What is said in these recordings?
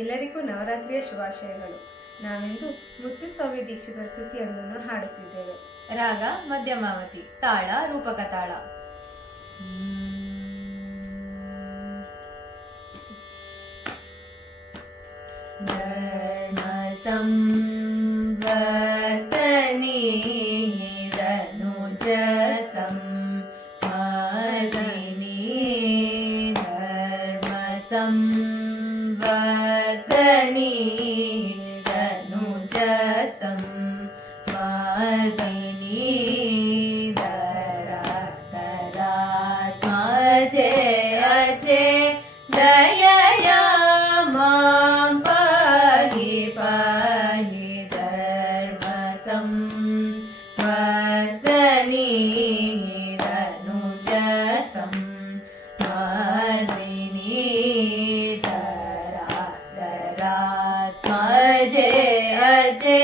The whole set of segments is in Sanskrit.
ಎಲ್ಲರಿಗೂ ನವರಾತ್ರಿಯ ಶುಭಾಶಯಗಳು. ನಾವಿಂದು ಮುತ್ತುಸ್ವಾಮಿ ದೀಕ್ಷಿತರ ಕೃತಿಯೊಂದನ್ನು ಹಾಡುತ್ತಿದ್ದೇವೆ. ರಾಗ ಮಧ್ಯಮಾವತಿ, ತಾಳ ರೂಪಕ ತಾಳ. ಧರ್ಮ ಸಂವರ್ತನಿ ಧನುಜ ಸಂವರ್ಧಿನಿ, ಧರ್ಮ ಸಂವರ್ತನಿ ಧನುಜ ಸಂವರ್ಧಿನಿ, ಧರಾತ್ಮಜೆ ಅಜೆ ದಯಯ ಮಾಂ ಪಾಹಿ ಪಾಹಿ, ಧರ್ಮ ಸಂವರ್ಧನಿ ಧನುಜ ಸಂವರ್ಧಿನಿ, ಧರಾತ್ಮಜೆ ಅಜೆ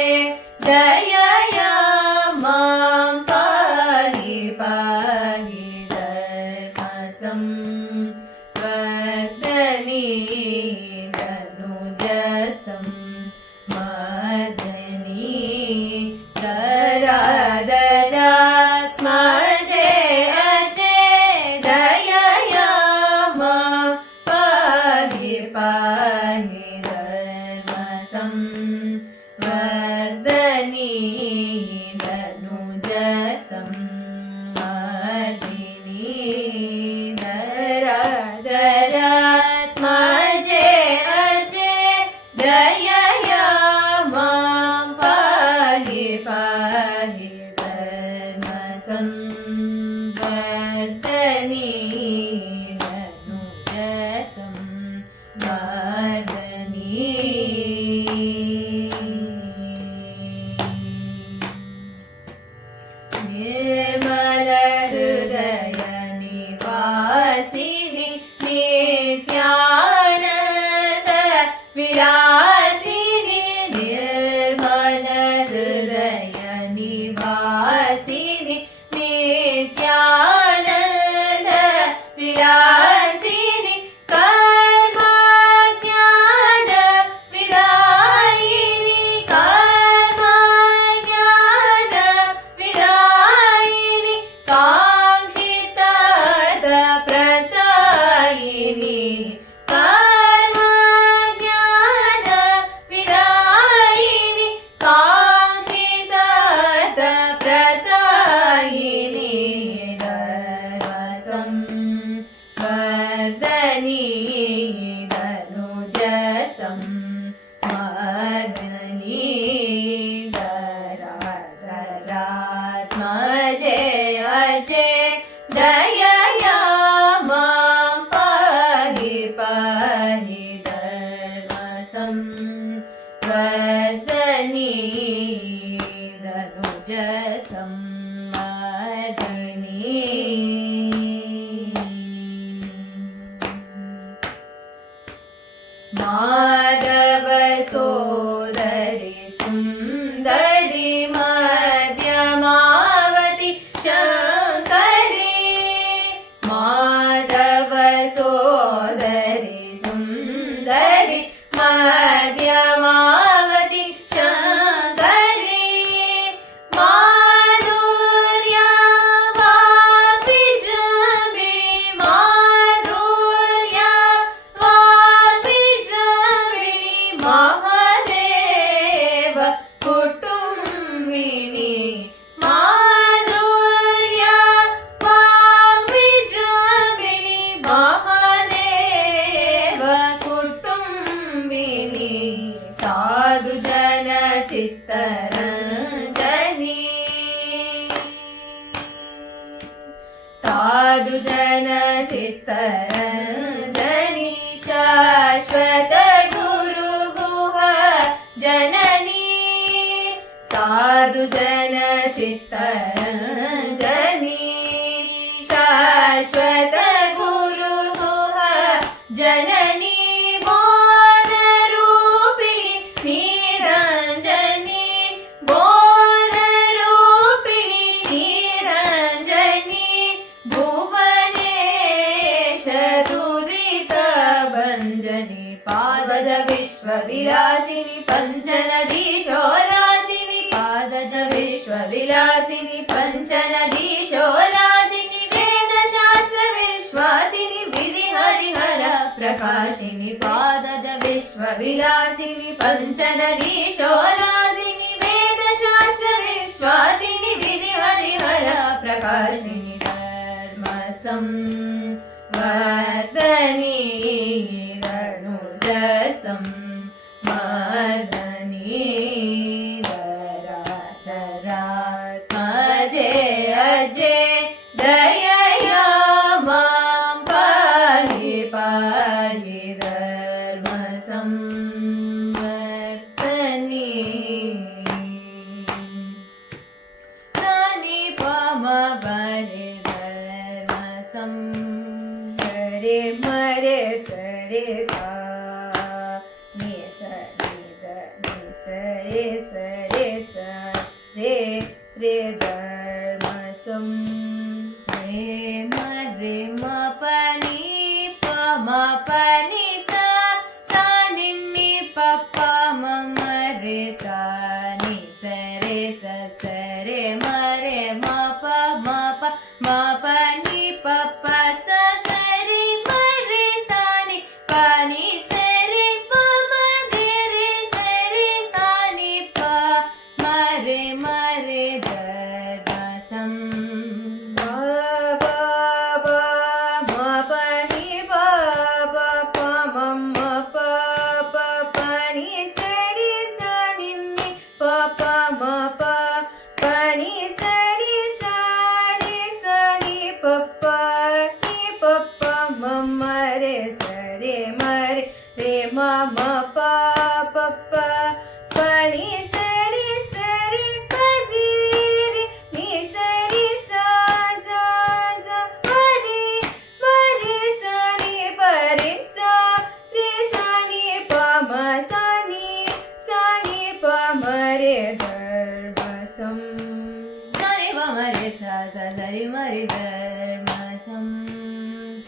ದಯಯ ಮಾಂ ಪಾಹಿ ಪಾಹಿ, ಧರ್ಮ ಸಂವರ್ಧನಿ ಧನುಜ ಸಂವರ್ಧನಿ, ಧರಾತ್ಮಜೆ ಅಜೆ ದಯಯ ಮಾಂ ಪಾಹಿ ಪಾಹಿ, ಧರ್ಮ ಸಂವರ್ಧನಿ ಧನುಜ ಸಂವರ್ಧಿನಿ, ಧರಾತ್ಮಜೆ ಅಜೆ ದಯಯ ಮಾಂ ಪಾಹಿ ಪಾಹಿ, ಧರ್ಮ ಸಂವರ್ಧನಿ ಧನುಜ ಸಂವರ್ಧನಿ. ನಿರ್ಮಲ ಹೃದಯ ನಿವಾಸಿನಿ ನಿತ್ಯಾನಂದ ವಿಲಾಸಿನಿ, ನಿರ್ಮಲ ಹೃದಯ ನಿವಾಸಿನಿ ನಿತ್ಯಾನಂದ ವಿಲಾಸಿನಿ, ಕರ್ಮ ಜ್ಞಾನ ವಿದಾಯಿನಿ, ಕರ್ಮ ಜ್ಞಾನ ವಿದಾಯಿನಿ, ಕಾಂಕ್ಷಿತಾರ್ಥ ಪ್ರದಾಯಿನಿ, ಕರ್ಮ ಜ್ಞಾನ ವಿದಾಯಿನಿ, ಕಾಂಕ್ಷಿತಾರ್ಥ ಪ್ರದಾಯಿನಿ, ಧರ್ಮ ಸಂವರ್ಧನಿ ಧನುಜ ಸಂವರ್ಧನಿ, ಧರಾತ್ಮಜೆ ಅಜೆ ದಯಯ ಮಾಂ ಪಾಹಿ ಪಾಹಿ, ಧರ್ಮ ಸಂವರ್ಧನಿ ಧನುಜ ಸಂವರ್ಧನಿ. ಮಾಧವ ಸೋದರಿ ಸುಂದರಿ ಮಧ್ಯಮಾವತಿ ಶಂಕರಿ, ಮಾಧವ ಸೋದರಿ ಸುಂದರಿ ಮಧ್ಯಮಾವತಿ ಶಂಕರಿ, ಮಾಧುರ್ಯ ವಾಗ್ವಿಜೃಂಭಿಣಿ, ಮಾಧುರ್ಯ ವಾಗ್ವಿಜೃಂಭಿಣಿ, ಮಹಾದೇವ ಕುಟುಂಬಿನಿ, ಮಾಧುರ್ಯ ವಾಗ್ವಿಜೃಂಭಿಣಿ, ಮಹಾದೇವ ಕುಟುಂಬಿನಿ, ಸಾಧು ಜನ ಚಿತ್ತರಂಜನಿ, ಸಾಧು ಜನ ಚಿತ್ತರಂಜನಿ, ಶಾಶ್ವತ ಗುರು ಗುಹ ಜನನಿ, ಸಾಧು ಜನ ಚಿತ್ತರಂಜನಿ, ಶಾಶ್ವತ ಗುರು ಗುಹ ಜನನಿ, ಬೋಧ ರೂಪಿಣಿ ನಿರಂಜನಿ, ಬೋಧ ರೂಪಿಣಿ ನಿರಂಜನಿ, ಭುವನೇಶ ದುರಿತ ಭಂಜನಿ, ಪಾದದ विश्वविलासिनि पञ्चनदीशोलासिनि पादज विश्वविलासिनि पञ्चनदीशोलासिनि वेदशास्त्र विश्वासिनि विधिहरिहर प्रकाशिनि पादज विश्वविलासिनि पञ्चनदीशोलासिनि वेदशास्त्र विश्वासिनि विधिहरिहर प्रकाशिनि धर्मसंवर्धनी रनुजसं मर्दनी अजय अजय दयया मां पाहि पाहि धर्मसंवर्धनी सनि पम बरे धर्मसं सरे मरे सरे सा नि सरे द नि सरे सरे सा रे रे धर्मसं रे म पनि प म पनि सा सा नि प प म रे सा नि सरे स सरे म प म प नि प प स सरे म रे सा नि प नि सरे प म रे सरे सा नि प म रे धर्मसं ba ba ba ma pa ni ba ba pa ma ma pa pa pa ni sa ri sa ni ni pa pa ma pa pa ni sa ri sa ni pa pa ni pa pa ma ma re sa re ma ma pa pa pa pa ni sa ri pa ri ri ni sa ri sa sa sa pa ri sa ni pa ri sa ni pa ma sa ni pa ma re धर्मसं सरे म रे सा सा सरे म रे धर्मसं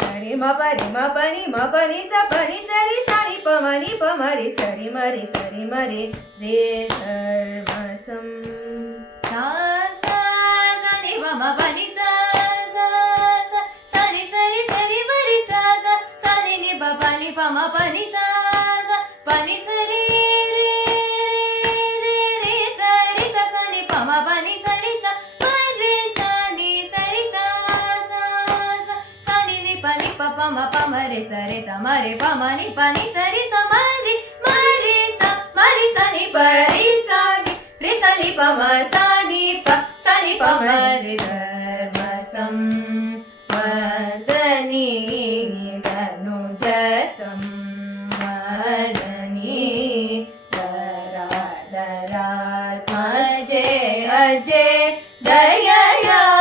सरे म प रि म प नि म प नि सा प नि सा रि सा नि प म रे सरे म रे रे धर्मसं सा सा सरे म प नि सा सा सा सरे सरे सरे म रे सा सा सा नि प प नि प म प नि सा सा प नि सरे रे रे सा सा नि प म प नि सा रे सा प रे सा नि सरे सा सा सा सा नि प प म प म रे सा म रे प म नि प नि सरे सा म रे सा नि प रे सा नि प म सा नि प म रे धर्मसं वर्धनी धनुजसं मर्दनी अजय अजय दयया